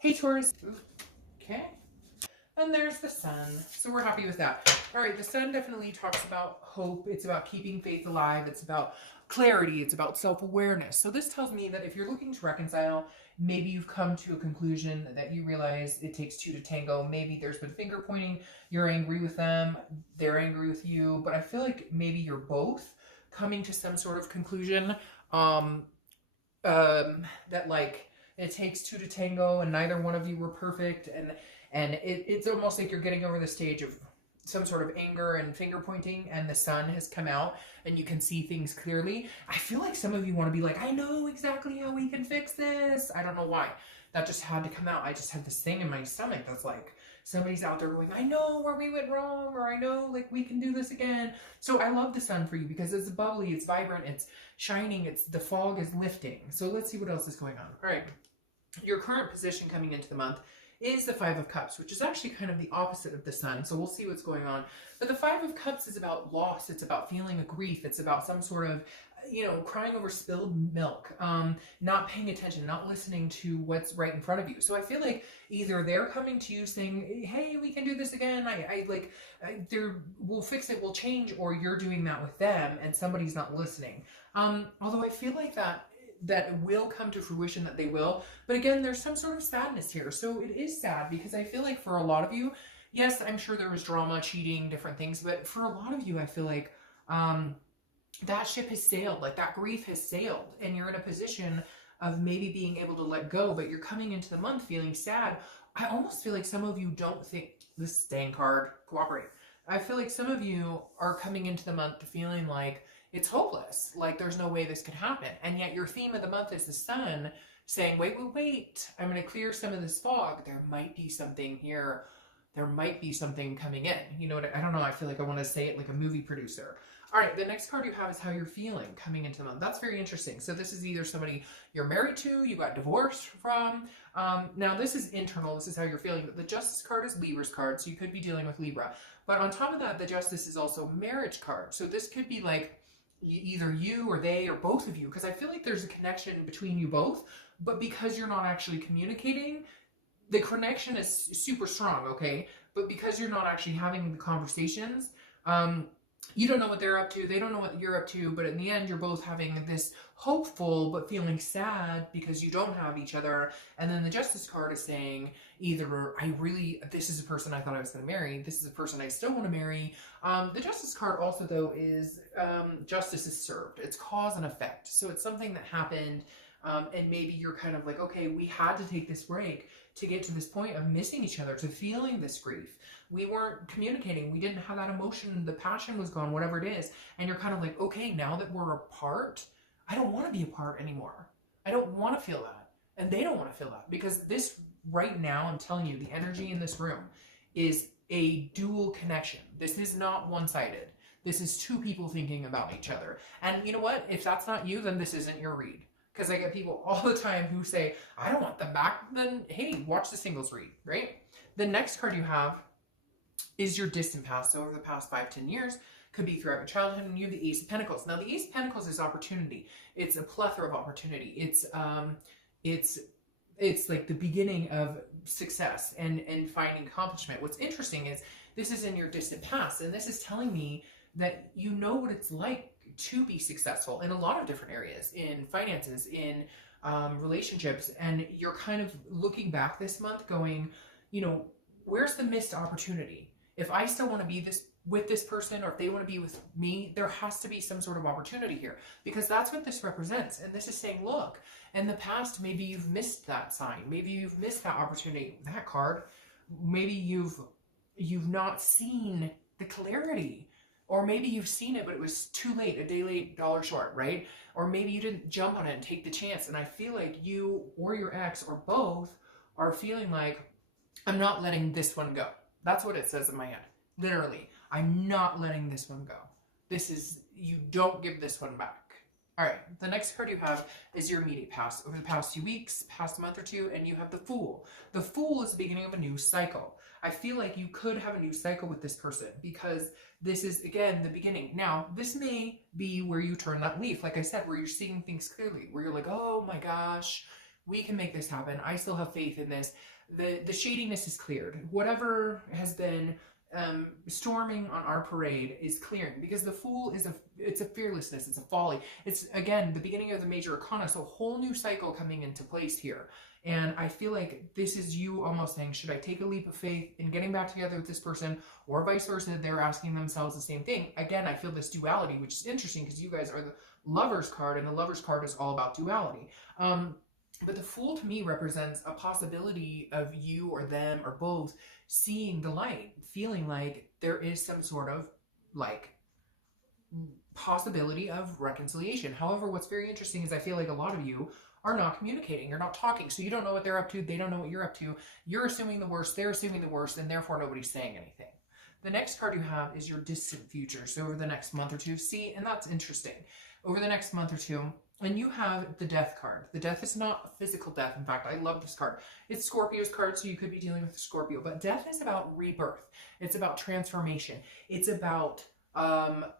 Hey Taurus. Okay. And there's the sun. So we're happy with that. All right, the sun definitely talks about hope. It's about keeping faith alive. It's about clarity. It's about self-awareness. So this tells me that if you're looking to reconcile, maybe you've come to a conclusion that you realize it takes two to tango. Maybe there's been finger pointing. You're angry with them. They're angry with you. But I feel like maybe you're both coming to some sort of conclusion that like it takes two to tango and neither one of you were perfect, and it's almost like you're getting over the stage of some sort of anger and finger pointing, and the sun has come out and you can see things clearly. I feel like some of you want to be like, I know exactly how we can fix this. I don't know why. That just had to come out. I just had this thing in my stomach that's like, somebody's out there going, I know where we went wrong, or I know like we can do this again. So I love the sun for you because it's bubbly, it's vibrant, it's shining, it's the fog is lifting. So let's see what else is going on. All right. Your current position coming into the month is the Five of Cups, which is actually kind of the opposite of the sun. So we'll see what's going on. But the Five of Cups is about loss. It's about feeling a grief. It's about some sort of, crying over spilled milk, not paying attention, not listening to what's right in front of you. So I feel like either they're coming to you saying, hey, we can do this again. We'll fix it, we'll change, or you're doing that with them and somebody's not listening. Although I feel like that will come to fruition, that they will. But again, there's some sort of sadness here. So it is sad because I feel like for a lot of you, yes, I'm sure there was drama, cheating, different things. But for a lot of you, I feel like that ship has sailed, like that grief has sailed, and you're in a position of maybe being able to let go, but you're coming into the month feeling sad. I almost feel like some of you don't think this staying card, cooperate. I feel like some of you are coming into the month feeling like it's hopeless, like there's no way this could happen. And yet your theme of the month is the sun saying, wait, I'm going to clear some of this fog. There might be something here. There might be something coming in. You know what? I don't know. I feel like I want to say it like a movie producer. All right, the next card you have is how you're feeling coming into the month. That's very interesting. So this is either somebody you're married to, you got divorced from. Now this is internal. This is how you're feeling. But the Justice card is Libra's card, so you could be dealing with Libra. But on top of that, the Justice is also marriage card. So this could be like either you or they or both of you, because I feel like there's a connection between you both. But because you're not actually communicating, the connection is super strong, okay? But because you're not actually having the conversations, you don't know what they're up to, they don't know what you're up to, but in the end, you're both having this hopeful but feeling sad because you don't have each other. And then the Justice card is saying either this is a person I thought I was going to marry, this is a person I still want to marry. The Justice card also, though, is justice is served. It's cause and effect. So it's something that happened, and maybe you're kind of like, okay, we had to take this break to get to this point of missing each other, to feeling this grief. We weren't communicating. We didn't have that emotion. The passion was gone, whatever it is. And you're kind of like, okay, now that we're apart, I don't want to be apart anymore. I don't want to feel that. And they don't want to feel that, because this right now, I'm telling you, the energy in this room is a dual connection. This is not one-sided. This is two people thinking about each other. And you know what? If that's not you, then this isn't your read. Because I get people all the time who say, I don't want them back. Then, hey, watch the singles read, right? The next card you have is your distant past. So over the past 5-10 years, could be throughout your childhood, and you have the Ace of Pentacles. Now, the Ace of Pentacles is opportunity. It's a plethora of opportunity. It's like the beginning of success and finding accomplishment. What's interesting is this is in your distant past, and this is telling me that you know what it's like to be successful in a lot of different areas, in finances, in relationships, and you're kind of looking back this month going, where's the missed opportunity? If I still want to be with this person, or if they want to be with me, there has to be some sort of opportunity here, because that's what this represents. And this is saying, look, in the past, maybe you've missed that sign. Maybe you've missed that opportunity, that card. Maybe you've not seen the clarity. Or maybe you've seen it, but it was too late, a day late, dollar short, right? Or maybe you didn't jump on it and take the chance. And I feel like you or your ex or both are feeling like, I'm not letting this one go. That's what it says in my head. Literally, I'm not letting this one go. You don't give this one back. All right, the next card you have is your immediate past. Over the past 2 weeks, past month or two, and you have the Fool. The Fool is the beginning of a new cycle. I feel like you could have a new cycle with this person, because this is, again, the beginning. Now, this may be where you turn that leaf, like I said, where you're seeing things clearly, where you're like, oh my gosh, We can make this happen. I still have faith in this. The shadiness is cleared. Whatever has been storming on our parade is clearing, because the Fool is it's a fearlessness, it's a folly. It's, again, the beginning of the major arcana, so a whole new cycle coming into place here. And I feel like this is you almost saying, should I take a leap of faith in getting back together with this person, or vice versa? They're asking themselves the same thing. Again, I feel this duality, which is interesting because you guys are the Lover's card, and the Lover's card is all about duality. But the Fool to me represents a possibility of you or them or both seeing the light, feeling like there is some sort of like possibility of reconciliation. However, what's very interesting is I feel like a lot of you are not communicating, you're not talking, so you don't know what they're up to, they don't know what you're up to, you're assuming the worst, they're assuming the worst, and therefore nobody's saying anything. The next card you have is your distant future, so over the next month or two. See, and that's interesting. Over the next month or two, and you have the Death card. The Death is not a physical death. In fact, I love this card. It's Scorpio's card, so you could be dealing with a Scorpio, but death is about rebirth. It's about transformation. It's about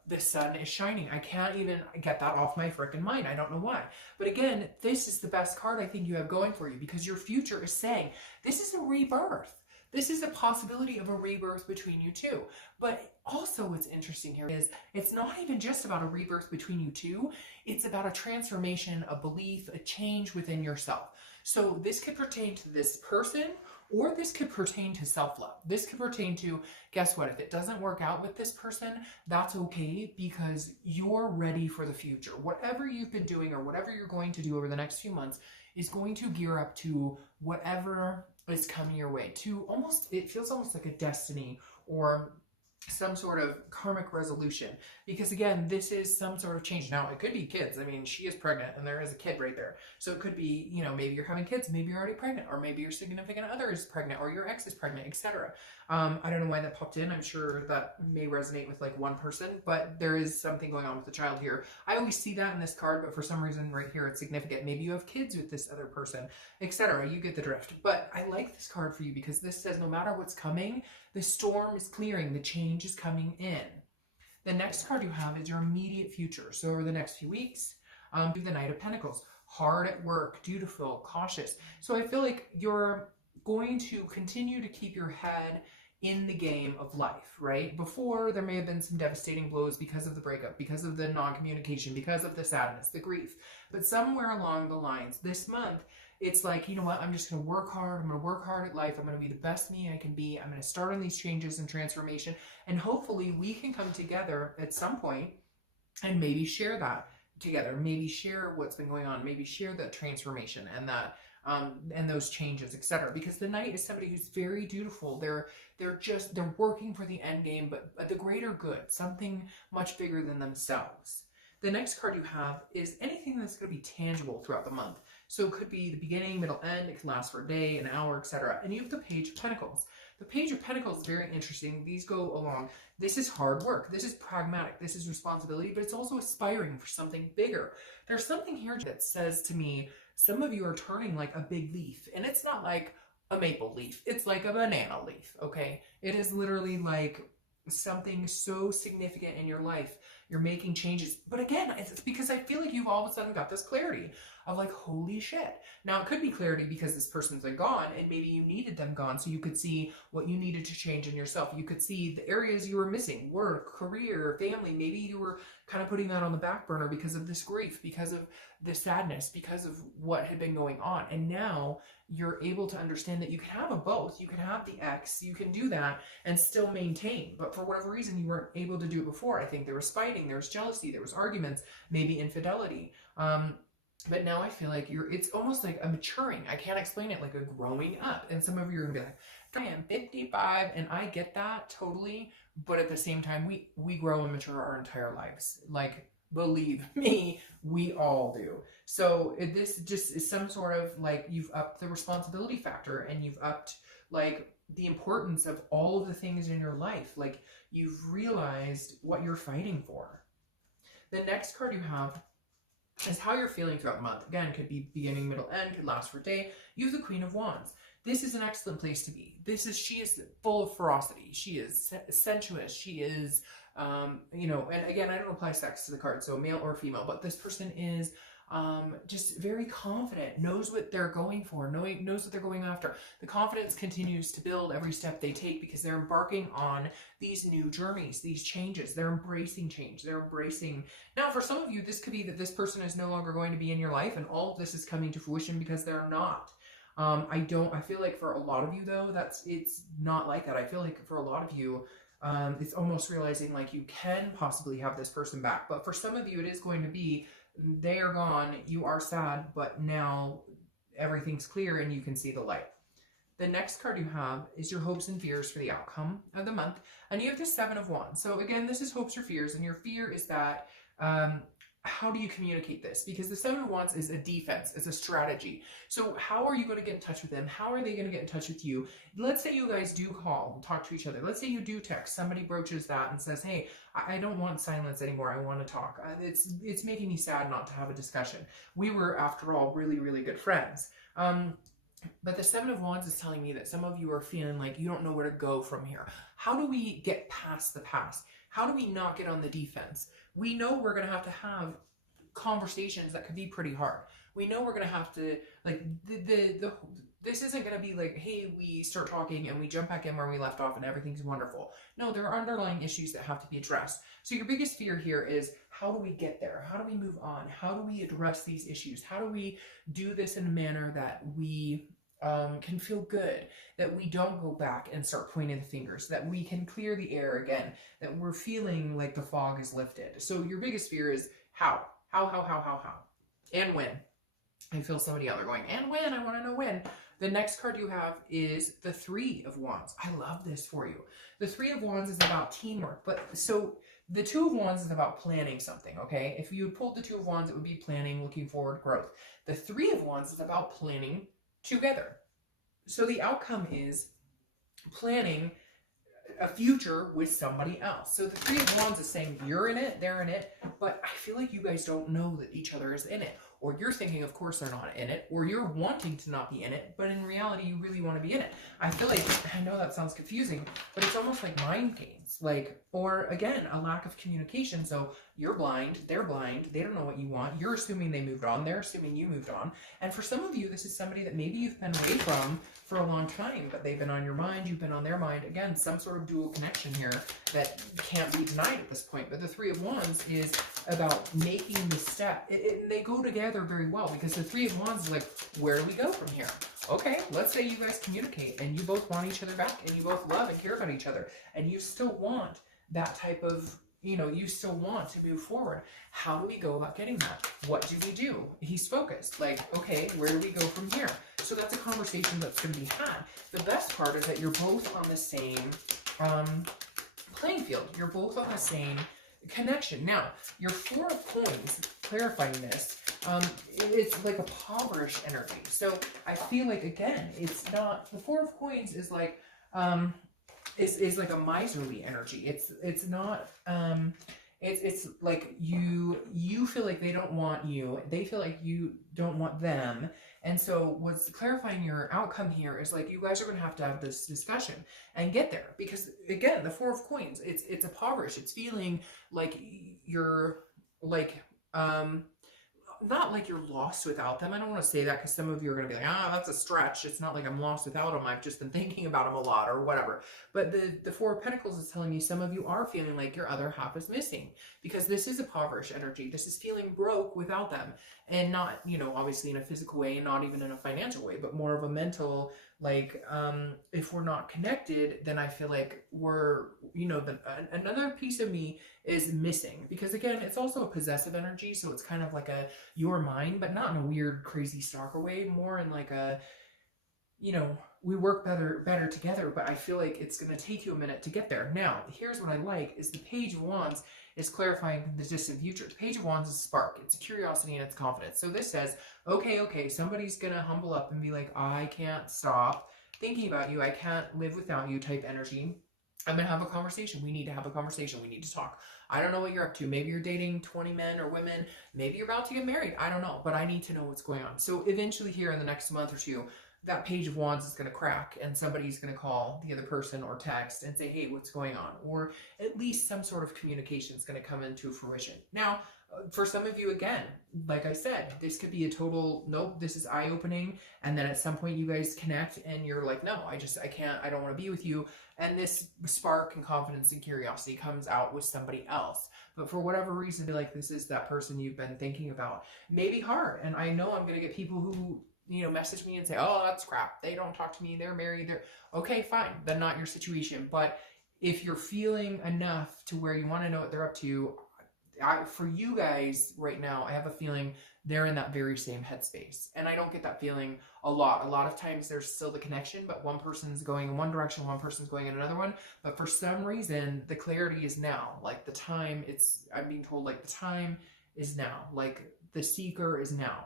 the sun is shining. I can't even get that off my freaking mind. I don't know why. But again, this is the best card I think you have going for you, because your future is saying this is a rebirth. This is a possibility of a rebirth between you two. But also what's interesting here is it's not even just about a rebirth between you two. It's about a transformation, a belief, a change within yourself. So this could pertain to this person, or this could pertain to self-love. This could pertain to, guess what, if it doesn't work out with this person, that's okay, because you're ready for the future. Whatever you've been doing or whatever you're going to do over the next few months is going to gear up to whatever is coming your way, to almost, it feels almost like a destiny or some sort of karmic resolution, because again, this is some sort of change. Now it could be kids. I mean, she is pregnant and there is a kid right there, so it could be, you know, maybe you're having kids, maybe you're already pregnant, or maybe your significant other is pregnant, or your ex is pregnant, etc. I don't know why that popped in. I'm sure that may resonate with like one person, but there is something going on with the child here. I always see that in this card, but for some reason right here it's significant. Maybe you have kids with this other person, etc. You get the drift. But I like this card for you because this says no matter what's coming, the storm is clearing, the change is coming in. The next card you have is your immediate future. So over the next few weeks, you have the Knight of Pentacles. Hard at work, dutiful, cautious. So I feel like you're going to continue to keep your head in the game of life, right? Before, there may have been some devastating blows because of the breakup, because of the non-communication, because of the sadness, the grief. But somewhere along the lines, this month, it's like, you know what, I'm just going to work hard. I'm going to work hard at life. I'm going to be the best me I can be. I'm going to start on these changes and transformation. And hopefully we can come together at some point and maybe share that together. Maybe share what's been going on. Maybe share that transformation and that and those changes, etc. Because the Knight is somebody who's very dutiful. They're working for the end game, but the greater good, something much bigger than themselves. The next card you have is anything that's going to be tangible throughout the month. So it could be the beginning, middle, end. It can last for a day, an hour, etc. And you have the Page of Pentacles. The Page of Pentacles is very interesting. These go along. This is hard work. This is pragmatic. This is responsibility, but it's also aspiring for something bigger. There's something here that says to me, some of you are turning like a big leaf, and it's not like a maple leaf. It's like a banana leaf, okay? It is literally like something so significant in your life. You're making changes. But again, it's because I feel like you've all of a sudden got this clarity of like, holy shit. Now, it could be clarity because this person's like gone and maybe you needed them gone, so you could see what you needed to change in yourself. You could see the areas you were missing, work, career, family. Maybe you were kind of putting that on the back burner because of this grief, because of the sadness, because of what had been going on. And now you're able to understand that you can have a both. You can have the ex, you can do that and still maintain. But for whatever reason, you weren't able to do it before. I think there was fighting, there was jealousy, there was arguments, maybe infidelity. But now I feel like it's almost like a maturing. I can't explain it, like a growing up. And some of you are gonna be like, I am 55, and I get that totally. But at the same time, we grow and mature our entire lives. Like, believe me, we all do. So this just is some sort of like, you've upped the responsibility factor and you've upped like the importance of all of the things in your life. Like, you've realized what you're fighting for. The next card you have is how you're feeling throughout the month. Again, could be beginning, middle, end, could last for a day. You have the Queen of Wands. This is an excellent place to be. She is full of ferocity. She is sensuous. She is, you know, and again, I don't apply sex to the card, so male or female, but this person is just very confident, knows what they're going for, knows what they're going after. The confidence continues to build every step they take because they're embarking on these new journeys, these changes. They're embracing change. They're embracing. Now, for some of you, this could be that this person is no longer going to be in your life and all of this is coming to fruition because they're not. I feel like for a lot of you though, it's not like that. I feel like for a lot of you, it's almost realizing like you can possibly have this person back. But for some of you, it is going to be, they are gone, you are sad, but now everything's clear and you can see the light. The next card you have is your hopes and fears for the outcome of the month. And you have the Seven of Wands. So again, this is hopes or fears. And your fear is that, how do you communicate this? Because the Seven of Wands is a defense, it's a strategy. So how are you going to get in touch with them? How are they going to get in touch with you? Let's say you guys do call and talk to each other. Let's say you do text. Somebody broaches that and says, hey, I don't want silence anymore. I want to talk. It's making me sad not to have a discussion. We were, after all, really, really good friends. But the Seven of Wands is telling me that some of you are feeling like you don't know where to go from here. How do we get past the past? How do we not get on the defense? We know we're going to have conversations that could be pretty hard. We know we're going to have to, like, this isn't going to be like, hey, we start talking and we jump back in where we left off and everything's wonderful. No, there are underlying issues that have to be addressed. So your biggest fear here is, how do we get there? How do we move on? How do we address these issues? How do we do this in a manner that we can feel good, that we don't go back and start pointing the fingers, that we can clear the air again, that we're feeling like the fog is lifted. So your biggest fear is how, and when. I feel somebody out there going, and when, I want to know when. The next card you have is the Three of Wands. I love this for you. The Three of Wands is about teamwork, but so the Two of Wands is about planning something, okay? If you pulled the Two of Wands, it would be planning, looking forward, growth. The Three of Wands is about planning together. So the outcome is planning a future with somebody else. So the Three of Wands is saying you're in it, they're in it, but I feel like you guys don't know that each other is in it. Or you're thinking, of course, they're not in it, or you're wanting to not be in it, but in reality, you really want to be in it. I feel like, I know that sounds confusing, but it's almost like mind games, like, or again, a lack of communication. So you're blind, they don't know what you want. You're assuming they moved on, they're assuming you moved on. And for some of you, this is somebody that maybe you've been away from for a long time, but they've been on your mind, you've been on their mind. Again, some sort of dual connection here that can't be denied at this point. But the Three of Wands is about making the step. They go together very well, because the Three of Wands is like, where do we go from here? Okay, let's say you guys communicate and you both want each other back and you both love and care about each other and you still want that type of, you still want to move forward. How do we go about getting that? What do we do? He's focused. Like, okay, where do we go from here? So that's a conversation that's going to be had. The best part is that you're both on the same playing field. You're both on the same connection. Now, your Four of Coins, clarifying this, it's like a impoverished energy. So I feel like, again, it's not, the Four of Coins is like, is like a miserly energy. It's not, it's like you feel like they don't want you. They feel like you don't want them. And so what's clarifying your outcome here is like, you guys are going to have this discussion and get there. Because again, the Four of Coins, it's impoverished. It's feeling like you're like, not like you're lost without them. I don't want to say that because some of you are going to be like, that's a stretch. It's not like I'm lost without them. I've just been thinking about them a lot or whatever. But the Four of Pentacles is telling me some of you are feeling like your other half is missing, because this is a impoverished energy. This is feeling broke without them, and not, obviously in a physical way and not even in a financial way, but more of a mental, like, if we're not connected, then I feel like we're, another piece of me is missing. Because again, it's also a possessive energy, so it's kind of like a you're mine, but not in a weird crazy stalker way, more in like a, we work better together, but I feel like it's going to take you a minute to get there. Now, here's what I like is the Page of Wands is clarifying the distant future. The Page of Wands is a spark. It's curiosity and it's confidence. So this says, okay, somebody's going to humble up and be like, I can't stop thinking about you. I can't live without you type energy. I'm going to have a conversation. We need to have a conversation. We need to talk. I don't know what you're up to. Maybe you're dating 20 men or women. Maybe you're about to get married. I don't know, but I need to know what's going on. So eventually here in the next month or two, that Page of Wands is going to crack and somebody's going to call the other person or text and say, hey, what's going on? Or at least some sort of communication is going to come into fruition. Now, For some of you, again, like I said, this could be a total, nope, this is eye-opening. And then at some point you guys connect and you're like, no, I can't, I don't want to be with you. And this spark and confidence and curiosity comes out with somebody else. But for whatever reason, like this is that person you've been thinking about. Maybe hard. And I know I'm going to get people who, you know, message me and say, oh, that's crap. They don't talk to me. They're married. They're okay, fine. Then not your situation. But if you're feeling enough to where you want to know what they're up to, for you guys right now, I have a feeling they're in that very same headspace. And I don't get that feeling a lot. A lot of times there's still the connection, but one person's going in one direction, one person's going in another one. But for some reason, the clarity is now. Like the time, I'm being told like the time is now. Like the seeker is now.